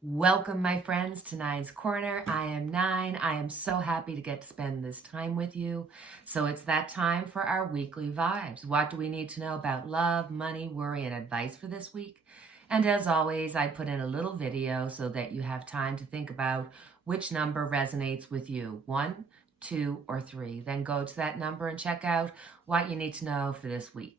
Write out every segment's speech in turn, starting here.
Welcome, my friends, to Nine's Corner. I am Nine. I am so happy to get to spend this time with you. So it's that time for our weekly vibes. What do we need to know about love, money, worry, and advice for this week? And as always, I put in a little video so that you have time to think about which number resonates with you, 1, 2, or 3. Then go to that number and check out what you need to know for this week.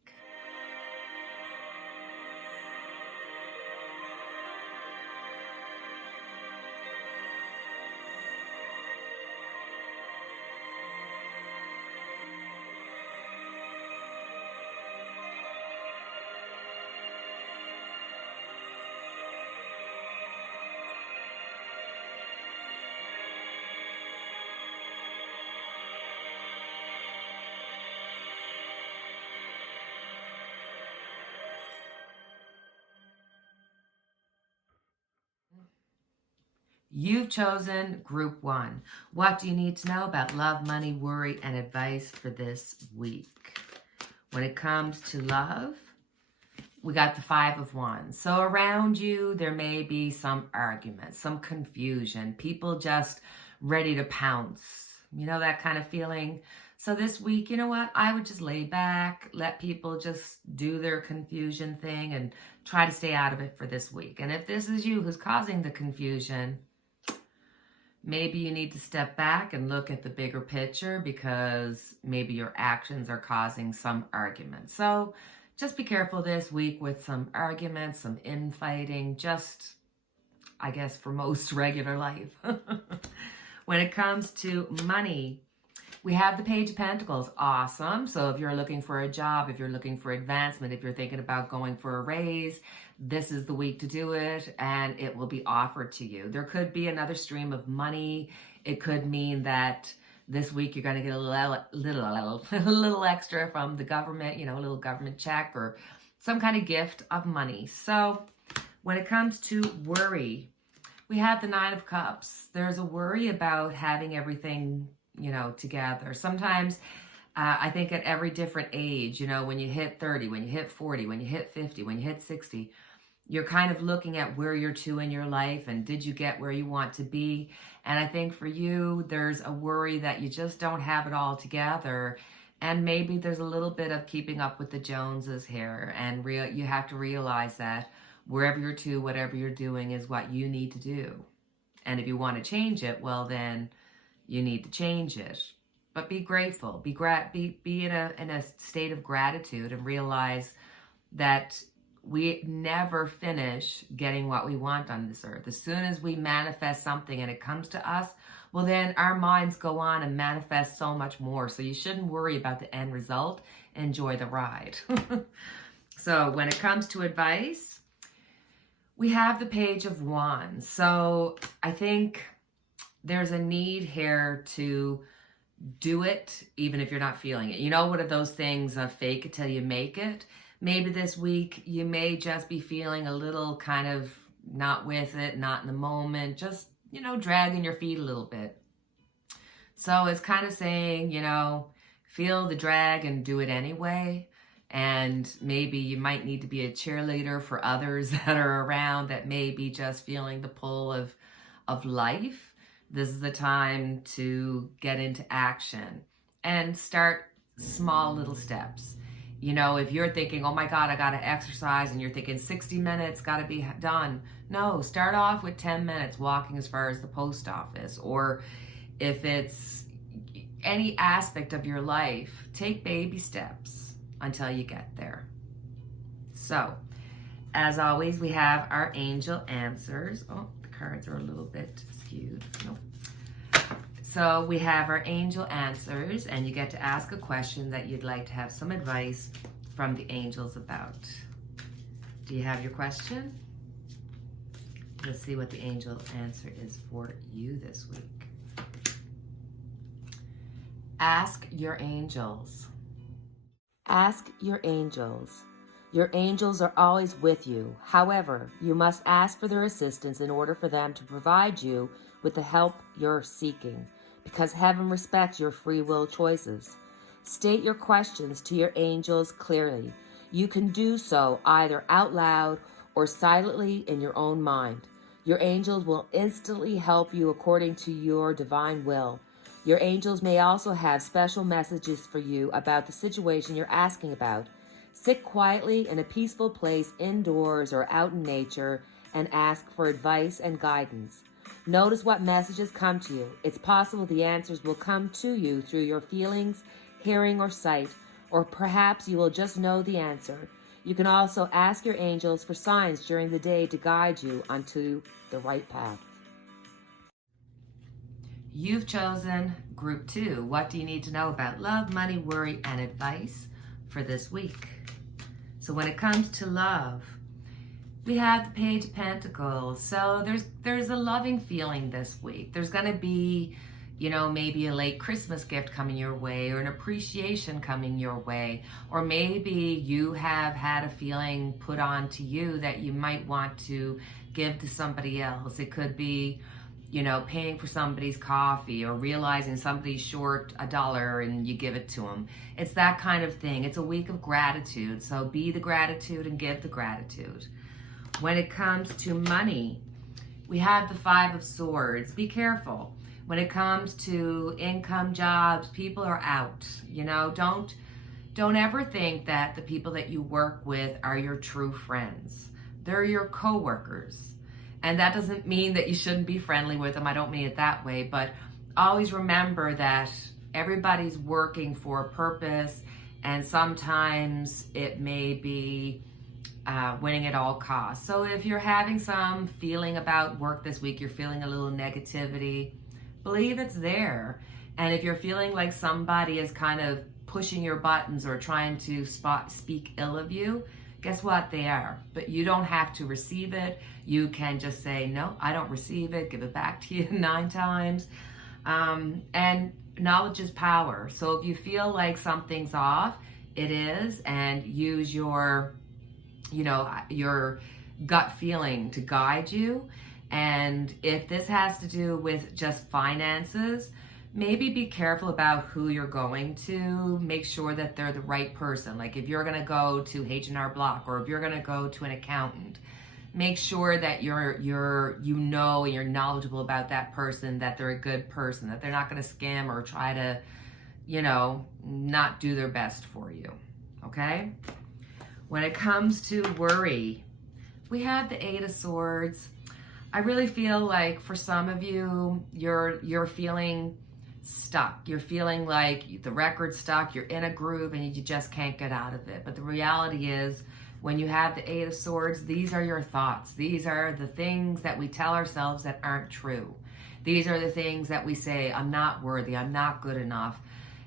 You've chosen group 1. What do you need to know about love, money, worry, and advice for this week? When it comes to love, we got the 5 of Wands. So around you, there may be some arguments, some confusion, people just ready to pounce. You know, that kind of feeling. So this week, you know what? I would just lay back, let people just do their confusion thing and try to stay out of it for this week. And if this is you who's causing the confusion, maybe you need to step back and look at the bigger picture because maybe your actions are causing some argument. So just be careful this week with some arguments, some infighting, just, I guess, for most regular life. When it comes to money, we have the Page of Pentacles. Awesome. So if you're looking for a job, if you're looking for advancement, if you're thinking about going for a raise, this is the week to do it, and it will be offered to you. There could be another stream of money. It could mean that this week you're going to get a little extra from the government, you know, a little government check or some kind of gift of money. So when it comes to worry, we have the 9 of Cups. There's a worry about having everything, you know, together. Sometimes I think at every different age, you know, when you hit 30, when you hit 40, when you hit 50, when you hit 60, you're kind of looking at where you're to in your life and did you get where you want to be? And I think for you, there's a worry that you just don't have it all together. And maybe there's a little bit of keeping up with the Joneses here. And you have to realize that wherever you're to, whatever you're doing is what you need to do. And if you want to change it, well, then you need to change it. But be grateful. Be in a state of gratitude and realize that we never finish getting what we want on this earth. As soon as we manifest something and it comes to us, well, then our minds go on and manifest so much more. So you shouldn't worry about the end result. Enjoy the ride. So when it comes to advice, we have the Page of Wands. So I think there's a need here to do it even if you're not feeling it. You know, what are those things, fake it till you make it? Maybe this week you may just be feeling a little kind of not with it, not in the moment, just, you know, dragging your feet a little bit. So it's kind of saying, you know, feel the drag and do it anyway. And maybe you might need to be a cheerleader for others that are around that may be just feeling the pull of life. This is the time to get into action and start small little steps. You know, if you're thinking, oh my God, I got to exercise, and you're thinking 60 minutes got to be done. No, start off with 10 minutes walking as far as the post office. Or if it's any aspect of your life, take baby steps until you get there. So, as always, we have our angel answers. Oh, the cards are a little bit skewed. Nope. So we have our angel answers, and you get to ask a question that you'd like to have some advice from the angels about. Do you have your question? Let's see what the angel answer is for you this week. Ask your angels. Ask your angels. Your angels are always with you. However, you must ask for their assistance in order for them to provide you with the help you're seeking, because heaven respects your free will choices. State your questions to your angels clearly. You can do so either out loud or silently in your own mind. Your angels will instantly help you according to your divine will. Your angels may also have special messages for you about the situation you're asking about. Sit quietly in a peaceful place indoors or out in nature and ask for advice and guidance. Notice what messages come to you. It's possible the answers will come to you through your feelings, hearing, or sight, or perhaps you will just know the answer. You can also ask your angels for signs during the day to guide you onto the right path. You've chosen Group 2. What do you need to know about love, money, worry, and advice for this week? So when it comes to love, we have the Page of Pentacles. So there's a loving feeling this week. There's going to be, maybe a late Christmas gift coming your way, or an appreciation coming your way, or maybe you have had a feeling put on to you that you might want to give to somebody else. It could be, paying for somebody's coffee, or realizing somebody's short $1 and you give it to them. It's that kind of thing. It's a week of gratitude. So be the gratitude and give the gratitude. When it comes to money, we have the Five of Swords. Be careful. When it comes to income, jobs, people are out. Don't ever think that the people that you work with are your true friends. They're your co-workers. And that doesn't mean that you shouldn't be friendly with them. I don't mean it that way. But always remember that everybody's working for a purpose. And sometimes it may be winning at all costs. So if you're having some feeling about work this week, you're feeling a little negativity, believe it's there. And if you're feeling like somebody is kind of pushing your buttons or trying to speak ill of you, guess what? They are. But you don't have to receive it. You can just say, no, I don't receive it. Give it back to you 9 times. And knowledge is power. So if you feel like something's off, it is. And use your gut feeling to guide you. And if this has to do with just finances, maybe be careful about who you're going to. Make sure that they're the right person. Like if you're going to go to H&R Block, or if you're going to go to an accountant, make sure that you're knowledgeable about that person, that they're a good person, that they're not going to scam or try to, not do their best for you. Okay? When it comes to worry, we have the Eight of Swords. I really feel like for some of you, you're feeling stuck. You're feeling like the record's stuck. You're in a groove and you just can't get out of it. But the reality is, when you have the Eight of Swords, these are your thoughts. These are the things that we tell ourselves that aren't true. These are the things that we say, I'm not worthy, I'm not good enough.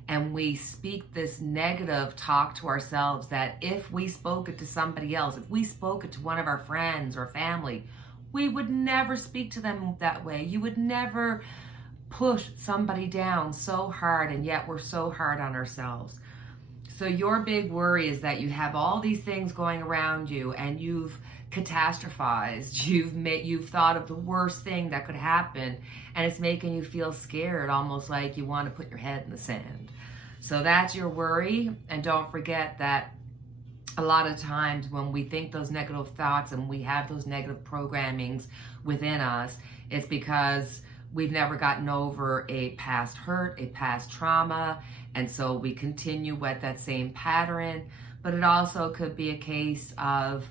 And we speak this negative talk to ourselves that if we spoke it to somebody else, if we spoke it to one of our friends or family, we would never speak to them that way. You would never push somebody down so hard, and yet we're so hard on ourselves. So your big worry is that you have all these things going around you and you've catastrophized. You've thought of the worst thing that could happen, and it's making you feel scared, almost like you want to put your head in the sand. So that's your worry. And don't forget that a lot of times when we think those negative thoughts and we have those negative programmings within us, it's because we've never gotten over a past hurt, a past trauma, and so we continue with that same pattern. But it also could be a case of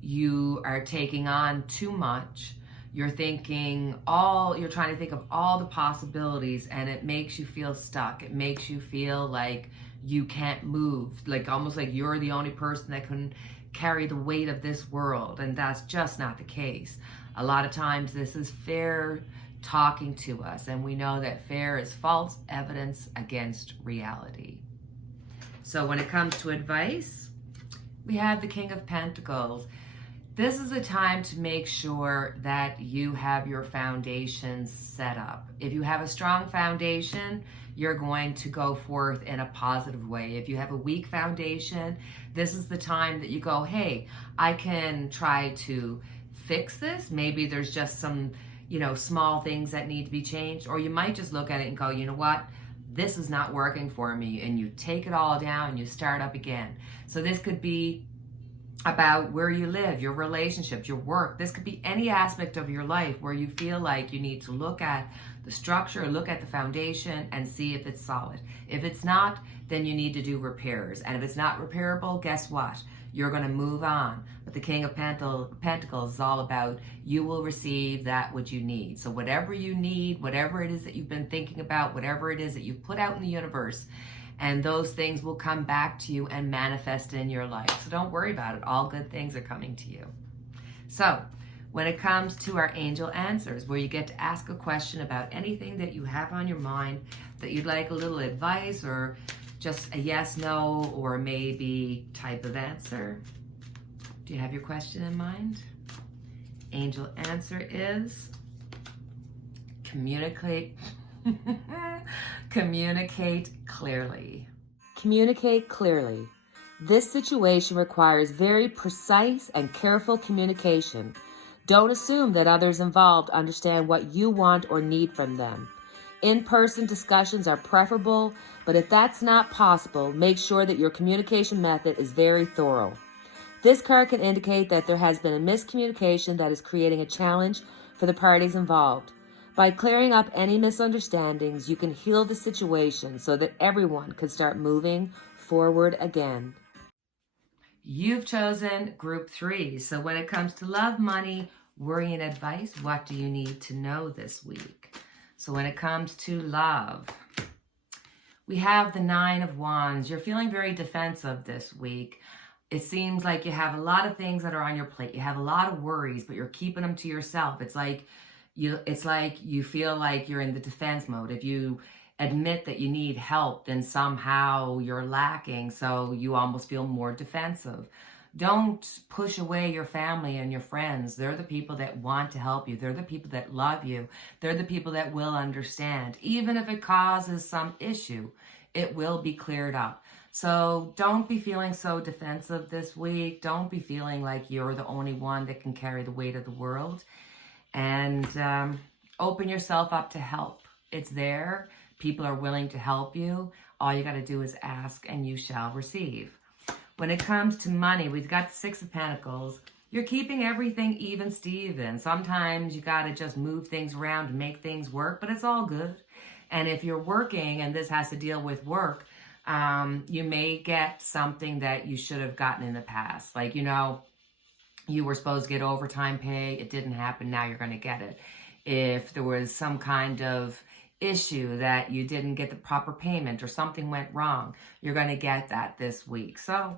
you are taking on too much. You're trying to think of all the possibilities, and it makes you feel stuck. It makes you feel like you can't move, like almost like you're the only person that can carry the weight of this world, and that's just not the case. A lot of times this is fear talking to us, and we know that fear is false evidence against reality. So when it comes to advice, we have the King of Pentacles. This is a time to make sure that you have your foundation set up. If you have a strong foundation, you're going to go forth in a positive way. If you have a weak foundation, this is the time that you go, hey, I can try to fix this. Maybe there's just some, small things that need to be changed. Or you might just look at it and go, you know what? This is not working for me. And you take it all down and you start up again. So this could be about where you live, your relationships, your work. This could be any aspect of your life where you feel like you need to look at the structure, look at the foundation, and see if it's solid. If it's not, then you need to do repairs. And if it's not repairable, guess what? You're going to move on. But the King of Pentacles is all about you will receive that which you need. So whatever you need, whatever it is that you've been thinking about, whatever it is that you've put out in the universe, and those things will come back to you and manifest in your life. So don't worry about it. All good things are coming to you. So when it comes to our angel answers, where you get to ask a question about anything that you have on your mind, that you'd like a little advice or just a yes, no, or maybe type of answer. Do you have your question in mind? Angel answer is communicate. Communicate clearly. Communicate clearly. This situation requires very precise and careful communication. Don't assume that others involved understand what you want or need from them. In-person discussions are preferable, but if that's not possible, make sure that your communication method is very thorough. This card can indicate that there has been a miscommunication that is creating a challenge for the parties involved. By clearing up any misunderstandings, you can heal the situation so that everyone can start moving forward again. You've chosen group 3. So when it comes to love, money, worry, and advice, what do you need to know this week? So when it comes to love, we have the 9 of Wands. You're feeling very defensive this week. It seems like you have a lot of things that are on your plate. You have a lot of worries, but you're keeping them to yourself. It's like you feel like you're in the defense mode. If you admit that you need help, then somehow you're lacking, so you almost feel more defensive. Don't push away your family and your friends. They're the people that want to help you. They're the people that love you. They're the people that will understand. Even if it causes some issue, it will be cleared up. So don't be feeling so defensive this week. Don't be feeling like you're the only one that can carry the weight of the world. And open yourself up to help. It's there. People are willing to help you. All you got to do is ask and you shall receive. When it comes to money, we've got the 6 of Pentacles. You're keeping everything even Steven. Sometimes you got to just move things around to make things work, but it's all good. And if you're working and this has to deal with work, you may get something that you should have gotten in the past. Like, you were supposed to get overtime pay. It didn't happen. Now you're going to get it. If there was some kind of issue that you didn't get the proper payment or something went wrong, you're going to get that this week. So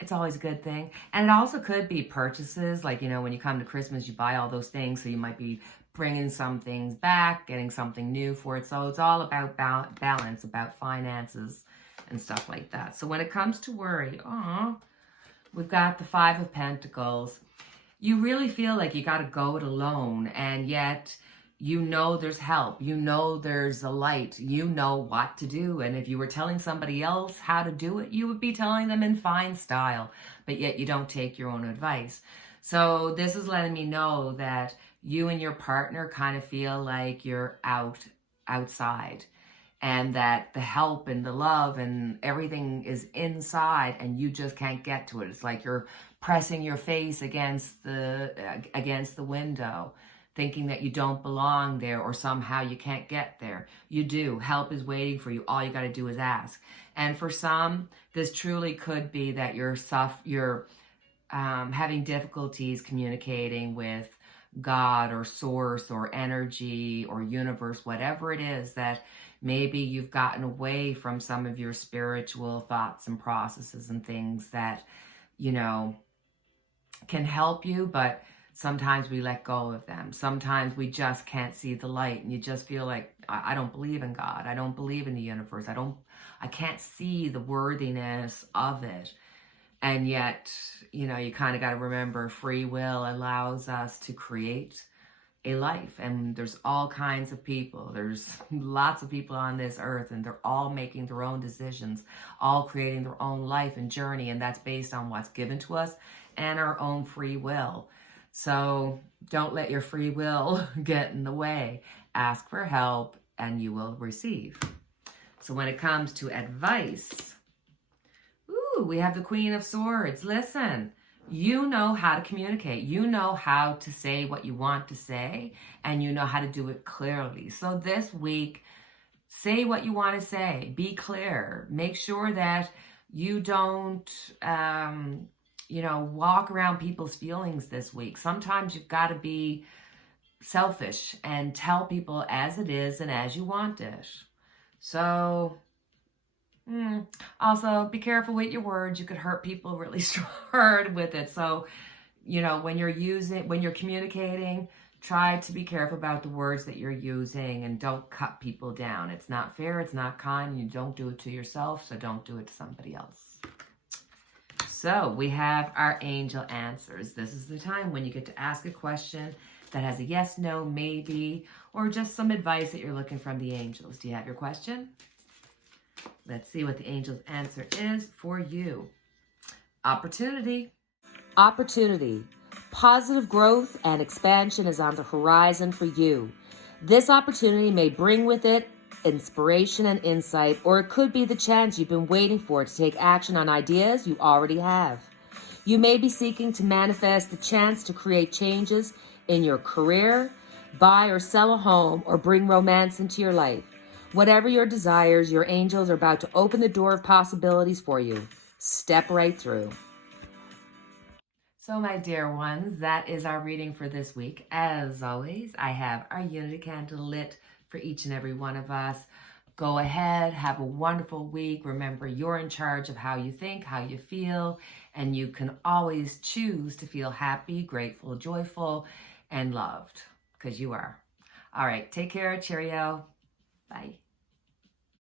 it's always a good thing. And it also could be purchases. Like, when you come to Christmas, you buy all those things. So you might be bringing some things back, getting something new for it. So it's all about balance, about finances and stuff like that. So when it comes to worry, we've got the 5 of Pentacles. You really feel like you got to go it alone, and yet there's help. There's a light. You know what to do. And if you were telling somebody else how to do it, you would be telling them in fine style, but yet you don't take your own advice. So this is letting me know that you and your partner kind of feel like you're outside, and that the help and the love and everything is inside and you just can't get to it. It's like you're pressing your face against the window, thinking that you don't belong there or somehow you can't get there. You do. Help is waiting for you. All you got to do is ask. And for some, this truly could be that you're having difficulties communicating with God or source or energy or universe, whatever it is, that maybe you've gotten away from some of your spiritual thoughts and processes and things that, can help you, but sometimes we let go of them. Sometimes we just can't see the light, and you just feel like, I don't believe in God. I don't believe in the universe. I can't see the worthiness of it. And yet, you kind of got to remember free will allows us to create a life. And there's all kinds of people. There's lots of people on this earth, and they're all making their own decisions, all creating their own life and journey. And that's based on what's given to us and our own free will. So don't let your free will get in the way. Ask for help and you will receive. So when it comes to advice, we have the Queen of Swords. Listen, You know how to communicate. You know how to say what you want to say, and you know how to do it clearly. So this week, say what you want to say. Be clear. Make sure that you don't, walk around people's feelings this week. Sometimes you've got to be selfish and tell people as it is and as you want it. So, also be careful with your words. You could hurt people really hard with it. So, when you're communicating, try to be careful about the words that you're using and don't cut people down. It's not fair. It's not kind. You don't do it to yourself, so don't do it to somebody else. So we have our angel answers. This is the time when you get to ask a question that has a yes, no, maybe, or just some advice that you're looking from the angels. Do you have your question? Let's see what the angel's answer is for you. Opportunity. Opportunity. Positive growth and expansion is on the horizon for you. This opportunity may bring with it inspiration and insight, or it could be the chance you've been waiting for to take action on ideas you already have. You may be seeking to manifest the chance to create changes in your career, buy or sell a home, or bring romance into your life. Whatever your desires, your angels are about to open the door of possibilities for you. Step right through. So my dear ones, that is our reading for this week. As always, I have our unity candle lit for each and every one of us. Go ahead, have a wonderful week. Remember, you're in charge of how you think, how you feel, and you can always choose to feel happy, grateful, joyful, and loved, because you are. All right, take care. Cheerio. Bye.